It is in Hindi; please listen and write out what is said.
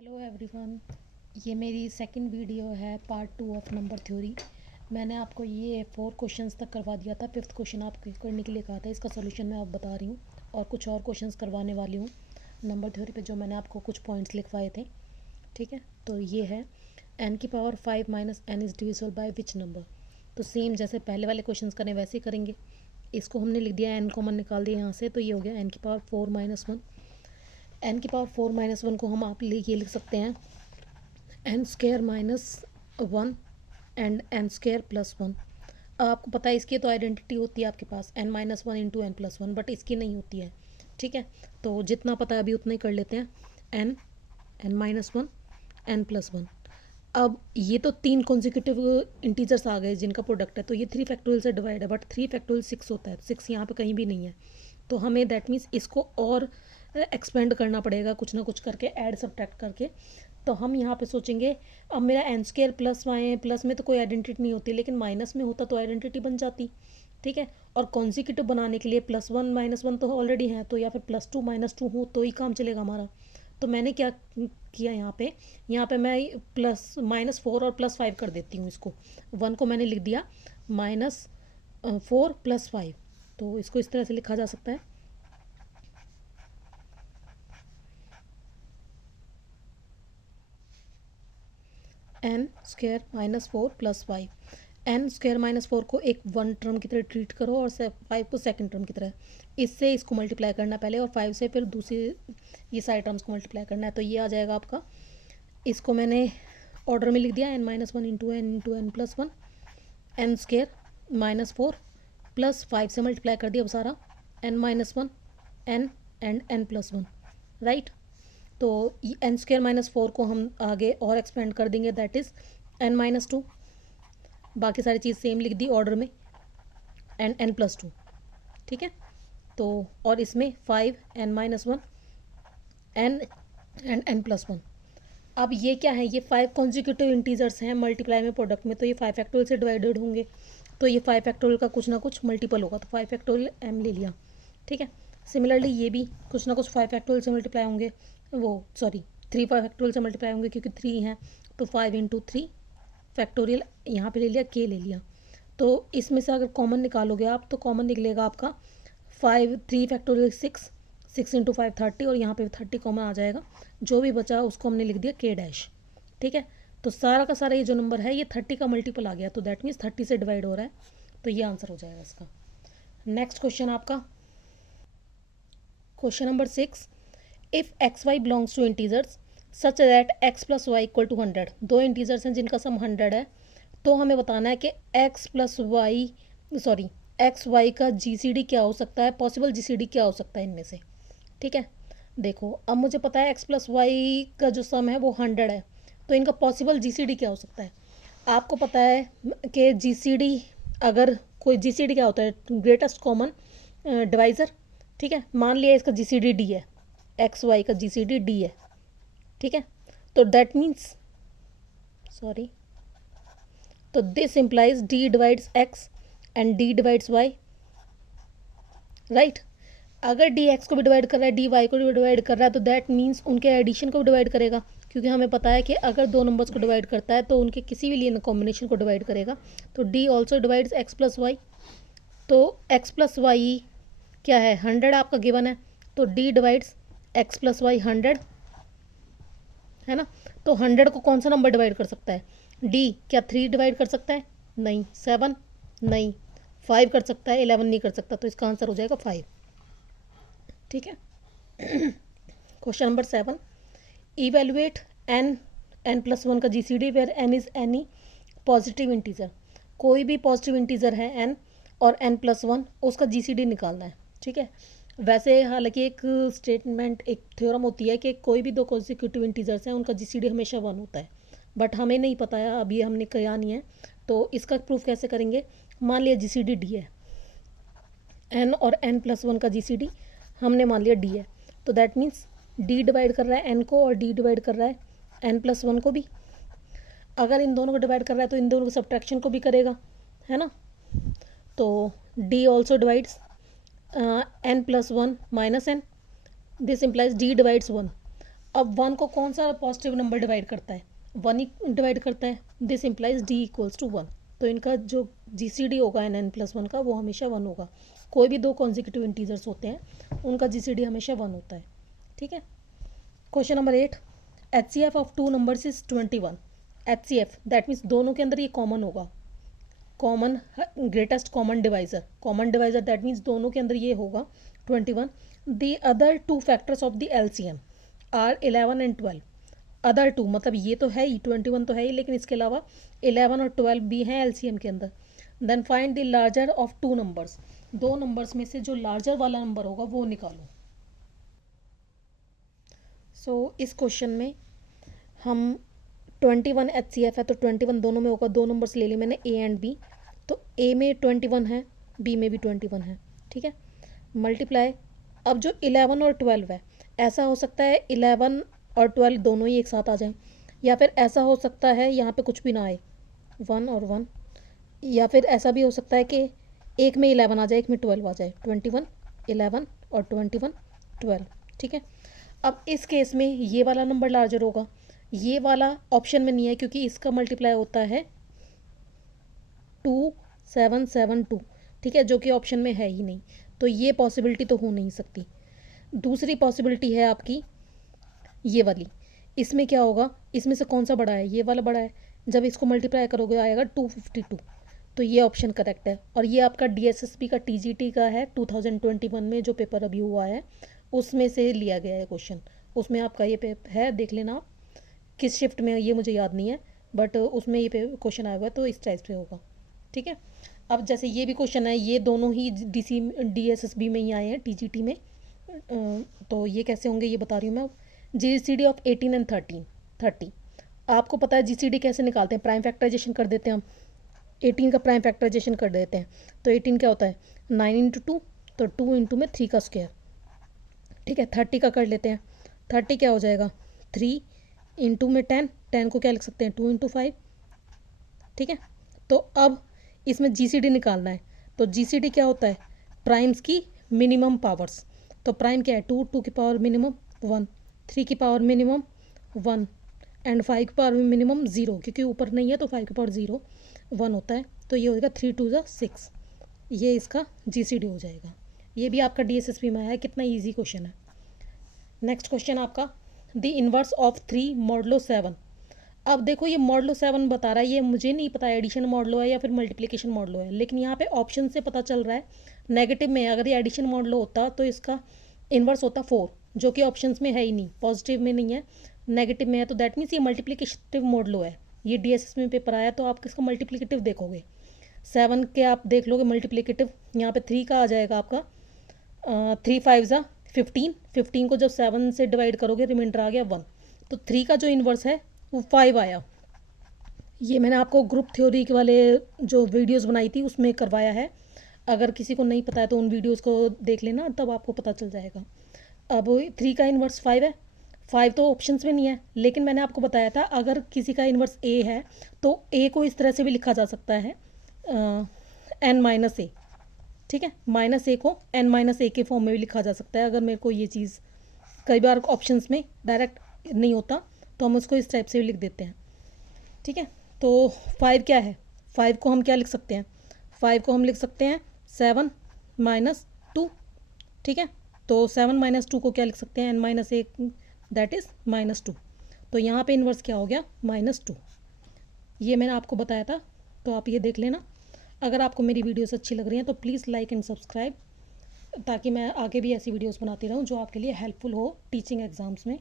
हेलो एवरीवन, ये मेरी सेकंड वीडियो है पार्ट 2 ऑफ नंबर थ्योरी। मैंने आपको ये 4 क्वेश्चंस तक करवा दिया था। 5th क्वेश्चन आपको करने के लिए कहा था। इसका सोल्यूशन मैं अब बता रही हूँ और कुछ और क्वेश्चंस करवाने वाली हूँ नंबर थ्योरी पे, जो मैंने आपको कुछ पॉइंट्स लिखवाए थे। ठीक है, तो ये है n की power 5 minus n is divisible by which number. तो सेम जैसे पहले वाले क्वेश्चंस करें वैसे ही करेंगे। इसको हमने लिख दिया, n कॉमन निकाल दिया यहाँ से, तो ये हो गया n की पावर 4 माइनस 1। एन की पावर 4 माइनस 1 को हम आप ये लिख सकते हैं n square minus 1 and n square plus 1। अब आपको पता है इसकी तो आइडेंटिटी होती है आपके पास n minus 1 into n plus 1, but इसकी नहीं होती है। ठीक है, तो जितना पता है अभी उतना ही कर लेते हैं। N minus 1 n plus 1। अब ये तो 3 कॉन्जिक्यूटिव इंटीजर्स आ गए जिनका प्रोडक्ट है, तो ये 3 फैक्टोरियल से डिवाइड है, बट 3 फैक्टोरियल 6 होता है, 6 यहाँ पे कहीं भी नहीं है। तो हमें दैट मीन्स इसको और एक्सपेंड करना पड़ेगा कुछ ना कुछ करके, ऐड सब्ट्रैक्ट करके। तो हम यहाँ पे सोचेंगे, अब मेरा n square plus y, plus में तो कोई आइडेंटिटी नहीं होती, लेकिन माइनस में होता तो आइडेंटिटी बन जाती। ठीक है, और कॉन्जिक्यूटिव बनाने के लिए +1 -1 तो ऑलरेडी है, तो या फिर +2 -2 हो तो ही काम चलेगा हमारा। तो मैंने क्या किया यहाँ पे मैं -4 और +5 कर देती हूँ। इसको 1 को मैंने लिख दिया -4 + 5, तो इसको इस तरह से लिखा जा सकता है। n square -4 + 5। n स्क्वायर -4 को एक 1 टर्म की तरह ट्रीट करो और 5 को सेकंड टर्म की तरह। इससे इसको मल्टीप्लाई करना पहले, और 5 से फिर दूसरी ये सारे टर्म्स को मल्टीप्लाई करना है। तो ये आ जाएगा आपका, इसको मैंने ऑर्डर में लिख दिया n -1 into n plus 1। N square -4 + 5 से मल्टीप्लाई कर दिया अब सारा, n -1 n and n plus 1, right. तो एन स्क्वायर -4 को हम आगे और एक्सपेंड कर देंगे, दैट इज़ n -2। बाकी सारी चीज़ सेम लिख दी ऑर्डर में, एंड n प्लस 2। ठीक है, तो और इसमें 5 n -1 n and n plus 1। अब ये क्या है, ये 5 कॉन्जिक्यूटिव इंटीजर्स हैं मल्टीप्लाई में, प्रोडक्ट में, तो ये 5 फैक्टोरियल से डिवाइडेड होंगे, तो ये 5 फैक्टोरियल का कुछ ना कुछ मल्टीपल होगा, तो 5 फैक्टोरियल m ले लिया। ठीक है, सिमिलरली ये भी कुछ ना कुछ 5 फैक्टोरियल से मल्टीप्लाई होंगे, वो सॉरी 3 फैक्टोरियल से मल्टीप्लाई होंगे, क्योंकि 3 हैं, तो 5 × 3 फैक्टोरियल यहाँ पे ले लिया, k ले लिया। तो इसमें से अगर कॉमन निकालोगे आप, तो कॉमन निकलेगा आपका 3 फैक्टोरियल 6 × 5 30, और यहाँ पे 30 कॉमन आ जाएगा। जो भी बचा उसको हमने लिख दिया k'। ठीक है, तो सारा का सारा ये जो नंबर है ये 30 का मल्टीपल आ गया, तो दैट मीन्स 30 से डिवाइड हो रहा है, तो ये आंसर हो जाएगा इसका। नेक्स्ट क्वेश्चन आपका question number 6। If x y belongs to integers such that x + y = 100। दो इंटीजर्स हैं जिनका सम 100 है, तो हमें बताना है कि x y का GCD क्या हो सकता है, पॉसिबल GCD क्या हो सकता है इनमें से। ठीक है, देखो अब मुझे पता है x + y का जो सम है वो 100 है, तो इनका पॉसिबल GCD क्या हो सकता है। आपको पता है कि GCD, अगर कोई GCD क्या होता है, ग्रेटेस्ट कॉमन डिवाइज़र। ठीक है, मान लिया इसका GCD D है, एक्स वाई का GCD D है। ठीक है, तो दैट मीन्स तो this implies D divides x and D divides y, right. अगर D x को भी डिवाइड कर रहा है, D y को भी डिवाइड कर रहा है, तो दैट मीन्स उनके एडिशन को भी डिवाइड करेगा, क्योंकि हमें पता है कि अगर दो नंबर्स को डिवाइड करता है तो उनके किसी भी लिए कॉम्बिनेशन को डिवाइड करेगा। तो D also divides x + y, तो x + y क्या है, 100 आपका गिवन है, तो D डिवाइड्स x + y 100 है ना। तो 100 को कौन सा नंबर डिवाइड कर सकता है, D। क्या 3 डिवाइड कर सकता है, नहीं। 7 नहीं। 5 कर सकता है, 11 नहीं कर सकता, तो इसका आंसर हो जाएगा 5। ठीक है, question number 7। Evaluate n plus 1 का GCD where n is any positive integer. कोई भी पॉजिटिव इंटीजर है n और n + 1, उसका GCD निकालना है। ठीक है, वैसे हालांकि एक स्टेटमेंट, एक थ्योरम होती है कि कोई भी दो कॉन्जिक्यूटिव इंटीजर्स हैं उनका GCD हमेशा 1 होता है, बट हमें नहीं पता है, अभी हमने किया नहीं है, तो इसका प्रूफ कैसे करेंगे। मान लिया GCD D है, n और n + 1 का GCD हमने मान लिया D है, तो दैट मीन्स D डिवाइड कर रहा है n को और D डिवाइड कर रहा है n + 1 को भी। अगर इन दोनों को डिवाइड कर रहा है तो इन दोनों को सब्ट्रैक्शन को भी करेगा, है ना। तो D also divides n + 1 - n, this implies D divides 1। अब 1 को कौन सा पॉजिटिव नंबर डिवाइड करता है, 1 ही डिवाइड करता है, this implies d equals to 1। तो इनका जो GCD होगा n+1 का वो हमेशा 1 होगा। कोई भी दो कॉन्जिक्यूटिव इंटीजर्स होते हैं उनका GCD हमेशा 1 होता है, ठीक है। Question number 8, HCF of two numbers is 21। HCF that means दोनों के अंदर ये कॉमन होगा, common greatest common divisor that means दोनों के अंदर ये होगा 21। The other two factors of the LCM are 11 and 12। Other two मतलब ये तो है ही, 21 तो है ही, लेकिन इसके अलावा 11 और 12 भी हैं LCM के अंदर। Then find the larger of two numbers, दो नंबर्स में से जो लार्जर वाला नंबर होगा वो निकालो। सो इस क्वेश्चन में हम 21 HCF है तो 21 दोनों में होगा, दो नंबर्स ले ली मैंने A एंड B। तो A में 21 है, B में भी 21 है, ठीक है। मल्टीप्लाई, अब जो 11 और 12 है, ऐसा हो सकता है 11 और 12 दोनों ही एक साथ आ जाएं, या फिर ऐसा हो सकता है यहाँ पे कुछ भी ना आए, 1 और 1, या फिर ऐसा भी हो सकता है कि एक में 11 आ जाए एक में 12 आ जाए, 21 11 और 21 12, ठीक है। अब इस केस में ये वाला नंबर लार्जर होगा, ये वाला ऑप्शन में नहीं है क्योंकि इसका मल्टीप्लाई होता है 2772, ठीक है, जो कि ऑप्शन में है ही नहीं, तो ये पॉसिबिलिटी तो हो नहीं सकती। दूसरी पॉसिबिलिटी है आपकी ये वाली, इसमें क्या होगा, इसमें से कौन सा बड़ा है, ये वाला बड़ा है, जब इसको मल्टीप्लाई करोगे आएगा 252, तो ये ऑप्शन करेक्ट है। और ये आपका DSSB का TGT का है 2021 में जो पेपर अभी हुआ है उसमें से लिया गया है क्वेश्चन, उसमें आपका ये पेपर है, देख लेना आप किस शिफ्ट में ये मुझे याद नहीं है, बट उसमें ये क्वेश्चन आया हुआ है तो इस टाइप से होगा, ठीक है। अब जैसे ये भी क्वेश्चन है, ये दोनों ही DSSB में ही आए हैं TGT में, तो ये कैसे होंगे ये बता रही हूँ मैं। GCD ऑफ 18 एंड 30, आपको पता है GCD कैसे निकालते हैं, प्राइम फैक्टराइजेशन कर देते हैं हम, 18 का प्राइम फैक्टराइजेशन कर देते हैं, तो 18 क्या होता है 9 इंटू 2, तो 2 इंटू में 3 का स्क्वायर, ठीक है। 30 का कर लेते हैं, 30 क्या हो जाएगा 3 इंटू में 10, 10 को क्या लिख सकते हैं 2 इंटू 5, ठीक है। तो अब इसमें GCD निकालना है, तो GCD क्या होता है प्राइम्स की मिनिमम पावर्स, तो प्राइम क्या है 2, 2 की पावर मिनिमम 1, 3 की पावर मिनिमम 1 एंड 5 की पावर मिनिमम 0, क्योंकि ऊपर नहीं है तो 5 की पावर 0 1 होता है, तो ये हो जाएगा 3 2 6, ये इसका GCD हो जाएगा। ये भी आपका DSSB में आया है, कितना ईजी क्वेश्चन है। नेक्स्ट क्वेश्चन आपका द इनवर्स ऑफ 3 मॉडलो 7। अब देखो ये मॉडलो 7 बता रहा है, ये मुझे नहीं पता एडिशन मॉडलो है या फिर मल्टीप्लिकेशन मॉडलो है, लेकिन यहाँ पे ऑप्शन से पता चल रहा है नेगेटिव में, अगर ये एडिशन मॉडलो होता तो इसका इन्वर्स होता 4, जो कि ऑप्शंस में है ही नहीं, पॉजिटिव में नहीं है, नेगेटिव में है, तो दैट मीन्स ये मल्टीप्लिकेटिव मॉडलो है। ये DSS में पेपर आया तो आप किसका मल्टीप्लिकेटिव देखोगे, 7 के आप देख लोगे मल्टीप्लिकेटिव, यहाँ पे 3 का आ जाएगा आपका 3 5 ज़ा 15, 15 को जब 7 से डिवाइड करोगे रिमाइंडर आ गया 1, तो 3 का जो इन्वर्स है वो 5 आया। ये मैंने आपको ग्रुप थ्योरी के वाले जो वीडियोस बनाई थी उसमें करवाया है, अगर किसी को नहीं पता है तो उन वीडियोस को देख लेना, तब आपको पता चल जाएगा। अब 3 का इन्वर्स 5 है, 5 तो ऑप्शंस में नहीं है, लेकिन मैंने आपको बताया था अगर किसी का इन्वर्स A है तो A को इस तरह से भी लिखा जा सकता है n-a, ठीक है, -a को n-a के फॉर्म में भी लिखा जा सकता है। अगर मेरे को ये चीज़ कई बार ऑप्शंस में डायरेक्ट नहीं होता तो हम उसको इस टाइप से भी लिख देते हैं, ठीक है। तो 5 क्या है, 5 को हम क्या लिख सकते हैं, 5 को हम लिख सकते हैं 7 - 2, ठीक है। तो 7 - 2 को क्या लिख सकते हैं n-a, दैट इज़ -2, तो यहाँ पे इन्वर्स क्या हो गया -2। ये मैंने आपको बताया था, तो आप ये देख लेना। अगर आपको मेरी वीडियोस अच्छी लग रही हैं तो प्लीज़ लाइक एंड सब्सक्राइब, ताकि मैं आगे भी ऐसी वीडियोस बनाती रहूं जो आपके लिए हेल्पफुल हो टीचिंग एग्ज़ाम्स में।